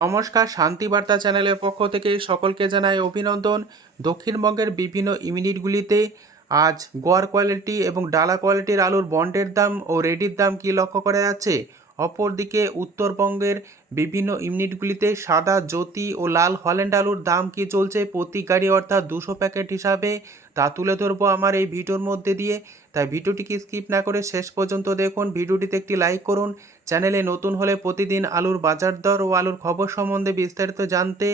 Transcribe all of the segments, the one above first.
নমস্কার শান্তিবার্তা চ্যানেলের পক্ষ থেকে সকলকে জানাই অভিনন্দন। দক্ষিণবঙ্গের বিভিন্ন ইউনিটগুলিতে আজ গোয়ার কোয়ালিটি এবং ডালা কোয়ালিটির আলুর বন্ডের দাম ও রেডির দাম কি লক্ষ্য করা যাচ্ছে? অপরদিকে উত্তরবঙ্গের বিভিন্ন ইউনিটগুলিতে সাদা, জ্যোতি ও লাল হল্যান্ড আলুর দাম কি চলছে প্রতি গাড়ি অর্থাৎ দুশো প্যাকেট হিসাবে? তা তুলে ধরবো আমার এই ভিডিওর মধ্যে দিয়ে। তাই ভিডিওটিকে স্কিপ না করে শেষ পর্যন্ত দেখুন। ভিডিওটিতে একটি লাইক করুন। চ্যানেলে নতুন হলে প্রতিদিন আলুর বাজার দর ও আলুর খবর সম্বন্ধে বিস্তারিত জানতে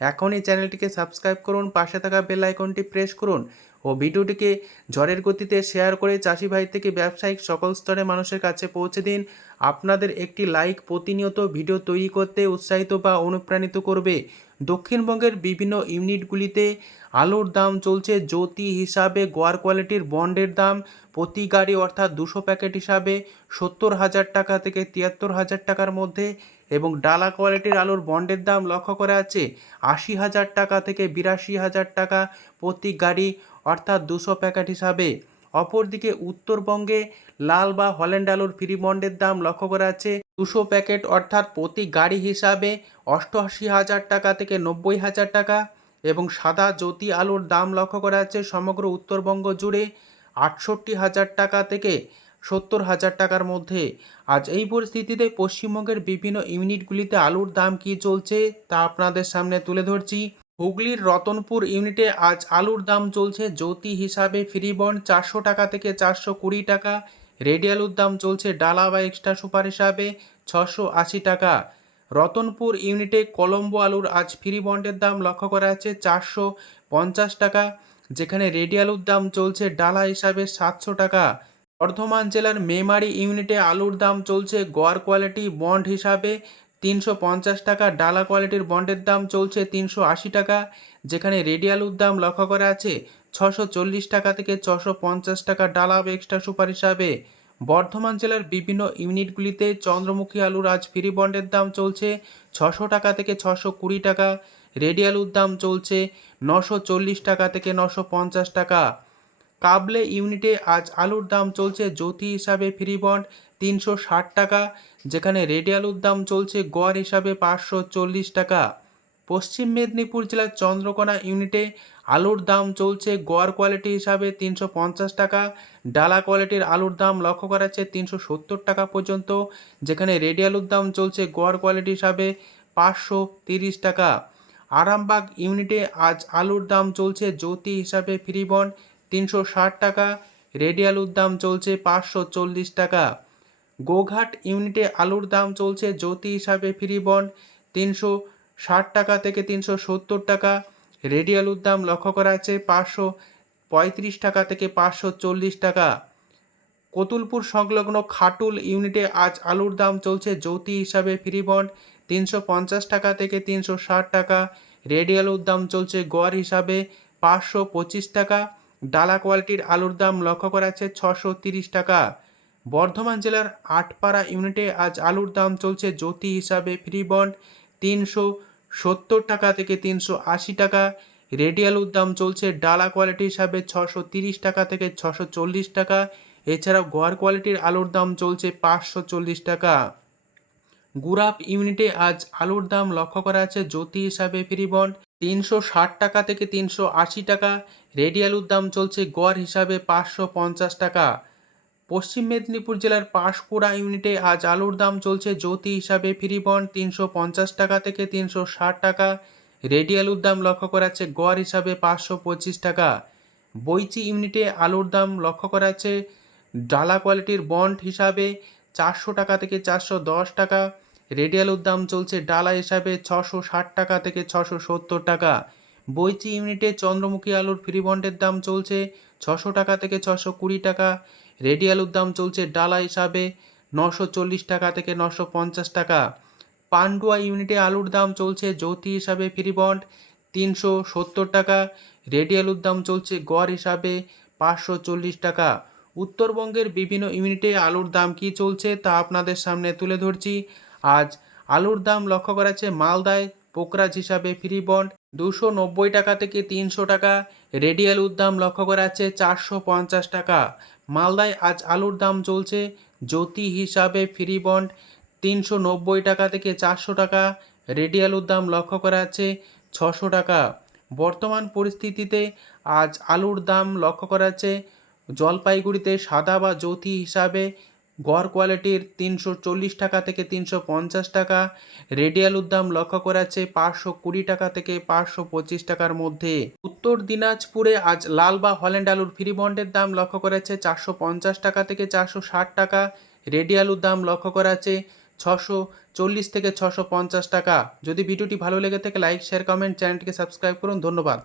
এখনই চ্যানেলটিকে সাবস্ক্রাইব করুন, পাশে থাকা বেল আইকনটি প্রেস করুন ও ভিডিওটিকে ঝড়ের গতিতে শেয়ার করে চাষি ভাই থেকে ব্যবসায়িক সকল স্তরে মানুষের কাছে পৌঁছে দিন। আপনাদের একটি লাইক প্রতিনিয়ত ভিডিও তৈরি করতে উৎসাহিত বা অনুপ্রাণিত করবে। দক্ষিণবঙ্গের বিভিন্ন ইউনিটগুলিতে আলুর দাম চলছে জ্যোতি হিসাবে, গোয়ার কোয়ালিটির বন্ডের দাম প্রতি গাড়ি অর্থাৎ দুশো প্যাকেট হিসাবে সত্তর হাজার টাকা থেকে তিয়াত্তর হাজার টাকার মধ্যে। এবং ডালা কোয়ালিটির আলুর বন্ডের দাম লক্ষ্য করা আছে আশি হাজার টাকা থেকে বিরাশি হাজার টাকা প্রতি গাড়ি, অর্থাৎ দুশো প্যাকেট হিসাবে। অপরদিকে উত্তরবঙ্গে লাল বা হল্যান্ড আলুর ফ্রি বন্ডের দাম লক্ষ্য করা আছে দুশো প্যাকেট অর্থাৎ প্রতি গাড়ি হিসাবে অষ্টআশি হাজার টাকা থেকে নব্বই হাজার টাকা এবং সাদা জ্যোতি আলুর দাম লক্ষ্য করা আছে সমগ্র উত্তরবঙ্গ জুড়ে আটষট্টি হাজার টাকা থেকে সত্তর হাজার টাকার মধ্যে। আজ এই পরিস্থিতিতে পশ্চিমবঙ্গের বিভিন্ন ইউনিটগুলিতে আলুর দাম কী চলছে তা আপনাদের সামনে তুলে ধরছি। হুগলির রতনপুর ইউনিটে আজ আলুর দাম চলছে জ্যোতি হিসাবে ফ্রি বন্ড চারশো টাকা থেকে চারশো কুড়ি টাকা। রেডি আলুর দাম চলছে ডালা বা এক্সট্রা সুপার হিসাবে ছশো আশি টাকা। রতনপুর ইউনিটে কলম্বো আলুর আজ ফ্রি বন্ডের দাম লক্ষ্য করা যাচ্ছে চারশো পঞ্চাশ টাকা, যেখানে রেডি আলুর দাম চলছে ডালা হিসাবে সাতশো টাকা। বর্ধমান জেলার মেমারি ইউনিটে আলুর দাম চলছে গোয়ার কোয়ালিটি বন্ড হিসাবে তিনশো পঞ্চাশ টাকা, ডালা কোয়ালিটির বন্ডের দাম চলছে তিনশো আশি টাকা, যেখানে রেডি আলুর দাম লক্ষ্য করা আছে ছশো চল্লিশ টাকা থেকে ছশো পঞ্চাশ টাকা ডালা এক্সট্রা সুপার হিসাবে। বর্ধমান জেলার বিভিন্ন ইউনিটগুলিতে চন্দ্রমুখী আলুর আজ ফ্রি বন্ডের দাম চলছে ছশো টাকা থেকে ছশো কুড়ি টাকা, রেডি আলুর দাম চলছে নশো চল্লিশ টাকা থেকে নশো পঞ্চাশ টাকা। কাবলে ইউনিটে আজ আলুর দাম চলছে জ্যোতি হিসাবে ফ্রি বন্ড তিনশো ষাট টাকা, যেখানে রেডি আলুর দাম চলছে গড় হিসাবে পাঁচশো চল্লিশ টাকা। পশ্চিম মেদিনীপুর জেলার চন্দ্রকোনা ইউনিটে আলুর দাম চলছে গড় কোয়ালিটি হিসাবে তিনশো পঞ্চাশ টাকা, ডালা কোয়ালিটির আলুর দাম লক্ষ্য করা যাচ্ছে তিনশো সত্তর টাকা পর্যন্ত, যেখানে রেডি আলুর দাম চলছে গড় কোয়ালিটি হিসাবে পাঁচশো তিরিশ টাকা। আরামবাগ ইউনিটে আজ আলুর দাম চলছে জ্যোতি হিসাবে ফ্রি বন্ড তিনশো ষাট টাকা রেডি আলুর দাম চলছে পাঁচশো চল্লিশ টাকা। গোঘাট ইউনিটে আলুর দাম চলছে জ্যোতি হিসাবে ফ্রি বন্ড তিনশো ষাট টাকা থেকে তিনশো সত্তর টাকা। রেডি আলুর দাম লক্ষ্য করা আছে পাঁচশো পঁয়ত্রিশ টাকা থেকে পাঁচশো চল্লিশ টাকা। কতুলপুর সংলগ্ন খাটুল ইউনিটে আজ আলুর দাম চলছে জ্যোতি হিসাবে ফ্রি বন্ড তিনশো পঞ্চাশ টাকা থেকে তিনশো ষাট টাকা। রেডি আলুর দাম চলছে গড় হিসাবে পাঁচশো পঁচিশ টাকা। ডালা কোয়ালিটির আলুর দাম লক্ষ্য করা আছে ছশো তিরিশ টাকা। বর্ধমান জেলার আটপাড়া ইউনিটে আজ আলুর দাম চলছে জ্যোতি হিসাবে ফ্রি বন্ড তিনশো সত্তর টাকা থেকে তিনশো আশি টাকা। রেডি আলুর দাম চলছে ডালা কোয়ালিটি হিসাবে ছশো তিরিশ টাকা থেকে ছশো চল্লিশ টাকা। এছাড়াও গোয়ার কোয়ালিটির আলুর দাম চলছে পাঁচশো চল্লিশ টাকা। গুরাপ ইউনিটে আজ আলুর দাম লক্ষ্য করা আছে জ্যোতি হিসাবে ফ্রি বন্ড তিনশো ষাট টাকা থেকে তিনশো আশি টাকা। রেডি আলুর দাম চলছে গড় হিসাবে পাঁচশো পঞ্চাশ টাকা। পশ্চিম মেদিনীপুর জেলার পাঁশকুড়া ইউনিটে আজ আলুর দাম চলছে জ্যোতি হিসাবে ফ্রি বন্ড তিনশো পঞ্চাশ টাকা থেকে তিনশো ষাট টাকা। রেডি আলুর দাম লক্ষ্য করা যাচ্ছে গড় হিসাবে পাঁচশো পঁচিশ টাকা। বইচি ইউনিটে আলুর দাম লক্ষ্য করা যাচ্ছে ডালা কোয়ালিটির বন্ড হিসাবে চারশো টাকা থেকে চারশো দশ টাকা। রেডি আলুর দাম চলছে ডালা হিসাবে ছশো ষাট টাকা থেকে ছশো সত্তর টাকা। বইচি ইউনিটে চন্দ্রমুখী আলুর ফ্রি বন্ডের দাম চলছে ছশো টাকা থেকে ছশো কুড়ি টাকা। রেডি আলুর দাম চলছে ডালা হিসাবে নশো চল্লিশ টাকা থেকে নশো পঞ্চাশ টাকা। পান্ডুয়া ইউনিটে আলুর দাম চলছে জ্যোতি হিসাবে ফ্রি বন্ড তিনশো সত্তর টাকা। রেডি আলুর দাম চলছে গড় হিসাবে পাঁচশো চল্লিশ টাকা। উত্তরবঙ্গের বিভিন্ন ইউনিটে আলুর দাম কি চলছে তা আপনাদের সামনে তুলে ধরছি। আজ আলুর দাম লক্ষ্য করা যাচ্ছে মালদায় পোকরাজ হিসাবে ফ্রি বন্ড দুশো নব্বই টাকা থেকে তিনশো টাকা। রেডি আলুর দাম লক্ষ্য করা যাচ্ছে চারশো পঞ্চাশ টাকা। মালদায় আজ আলুর দাম চলছে জ্যোতি হিসাবে ফ্রি বন্ড তিনশো নব্বই টাকা থেকে চারশো টাকা। রেডি আলুর দাম লক্ষ্য করা যাচ্ছে ছশো টাকা। বর্তমান পরিস্থিতিতে আজ আলুর দাম লক্ষ্য করা যাচ্ছে জলপাইগুড়িতে সাদা বা জ্যোতি হিসাবে গড় কোয়ালিটির তিনশো চল্লিশ টাকা থেকে তিনশো পঞ্চাশ টাকা। রেডি আলুর দাম লক্ষ্য করা যাচ্ছে পাঁচশো কুড়ি টাকা থেকে পাঁচশো পঁচিশ টাকার মধ্যে। উত্তর দিনাজপুরে আজ লাল বা হল্যান্ড আলুর ফ্রি বন্ডের দাম লক্ষ্য করা যাচ্ছে চারশো পঞ্চাশ টাকা থেকে চারশো ষাট টাকা। রেডি আলুর দাম লক্ষ্য করা যাচ্ছে ছশো চল্লিশ থেকে ছশো পঞ্চাশ টাকা। যদি ভিডিওটি ভালো লেগে থাকে, লাইক, শেয়ার, কমেন্ট, চ্যানেলটিকে সাবস্ক্রাইব করুন। ধন্যবাদ।